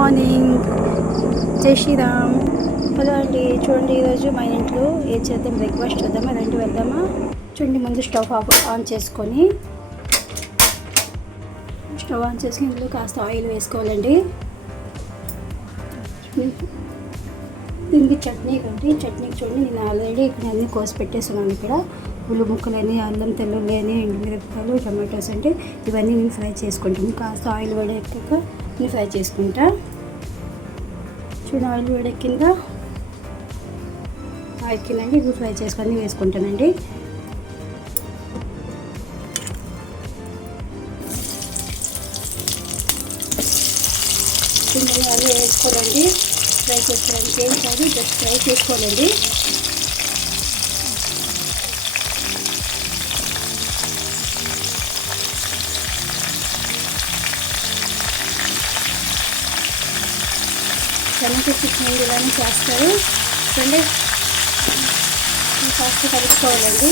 Morning. జై Sriram. Hello అండి. చూడండి, ఈరోజు మా ఇంట్లో ఏం చేద్దాం, బ్రేక్ఫాస్ట్ చేద్దామా, రండి వెళ్దామా. చూడండి, ముందు స్టవ్ ఆన్ చేసుకొని ఇందులో కాస్త ఆయిల్ వేసుకోవాలండి. దీనికి చట్నీ కండి. చట్నీకి చూడండి, నేను ఆల్రెడీ ఇక్కడ అన్నీ కోసి పెట్టేస్తున్నాను. ఇక్కడ ఉల్లి ముక్కలని, అల్లం తెల్లుల్లి అని, ఎండుమిరపకాయలు, టమాటోస్ అంటే ఇవన్నీ నేను ఫ్రై చేసుకుంటాను. కాస్త ఆయిల్ వేడెక్కాక నేను ఫ్రై చేసుకుంటా. చూడండి, ఆయిల్ వేడెక్కిందా, ఆయిల్ కిందండి ఇప్పుడు ఫ్రై చేసుకొని వేసుకుంటానండి. చూడండి, అన్నీ వేసుకోవాలండి. ఫ్రై చేసుకోవడానికి ఏం కాదు, జస్ట్ ఫ్రై చేసుకోవాలండి. టమాటో చికెన్ ఇలానే చేస్తారు. చూడండి, కాస్త కలుపుకోవాలండి.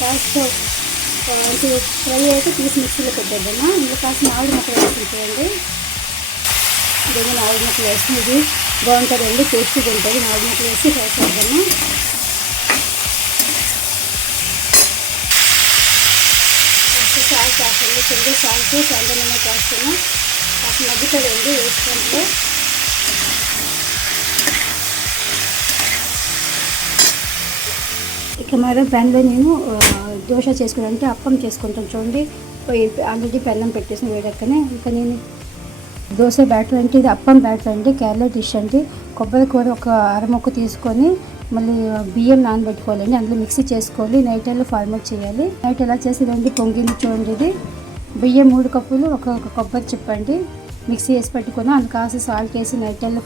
కాస్త ఫ్రై అయితే తీసి మిక్సీలో పెట్టేద్దామా. ఇందులో కాస్త నాలుగు ముక్కలు వేసుకుంటాయండి. ఇదేమో నాలుగు ముక్కలు వేసి ఇది బాగుంటుందండి, టేస్టీగా ఉంటుంది. నాలుగు ముక్కలు వేసి ఫ్రై చేద్దాము. సాల్ట్ వేస్తాను. కొంచెం సాల్ట్ చందనమే వేస్తాను. కాస్త మగ్గుతుందండి వేసుకుంటే. ఇక మరో ప్యాన్లో నేను దోశ చేసుకోవడానికి అప్పం చేసుకుంటాను. చూడండి, ఆల్రెడీ పెన్నం పెట్టేసిన వేడక్కనే. ఇంకా నేను దోశ బ్యాటర్ అంటే ఇది అప్పం బ్యాటర్ అండి, కేరళ డిష్ అండి. కొబ్బరి కూర ఒక అరముక్క తీసుకొని మళ్ళీ బియ్యం నానబెట్టుకోవాలండి. అందులో మిక్సీ చేసుకోవాలి. నైట్ ఎలా ఫార్మేట్ చేయాలి. నైట్ ఎలా చేసేదండి, పొంగింది చూడండి. ఇది బియ్యం 3 కప్పులు, ఒక కొబ్బరి చెప్పండి మిక్సీ వేసి పెట్టుకొని అందులో కాస్త సాల్ట్ వేసి నైట్ ఎలా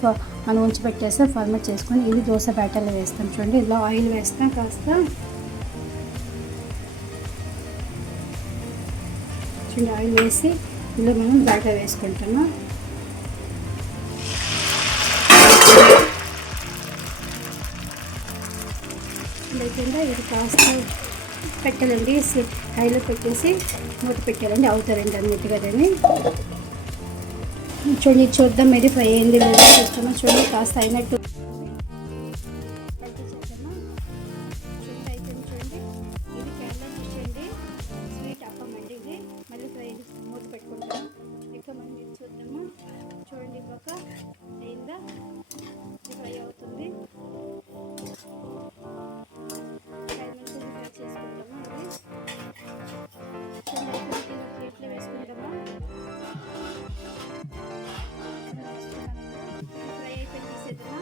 మనం ఉంచి పెట్టేస్తే ఫార్మేట్ చేసుకొని ఇది దోశ బ్యాటర్లో వేస్తాం. చూడండి, ఇలా ఆయిల్ వేస్తాం. కాస్త చూడండి, ఆయిల్ వేసి ఇందులో మనం బ్యాటర్ వేసుకుంటున్నాం. లేకుండా ఇది కాస్త పెట్టాలండి, హైలో పెట్టేసి మూత పెట్టాలండి. అవుతారండి అన్నిటిగా. దాన్ని చూడండి, చూద్దాం ఇది ఫ్రై అయింది లేదా చూస్తున్నాం. చూడండి, కాస్త అయినట్టు చూడండి. ఇది కేరళ డిష్ అండి, స్వీట్ అప్పం అండి. ఇది మళ్ళీ ఫ్రై మూత పెట్టుకుంటాం. ఎక్కువ మంది చూద్దాము. చూడండి, ఇవ్వక అయిందా, ఫ్రై అవుతుంది. ప్లేట్లో వేసుకుంటామా. ఫ్రై అయిపోయి తీసేద్దామా.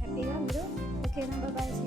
హ్యాపీగా మీరు ఓకేనా. బాయ్.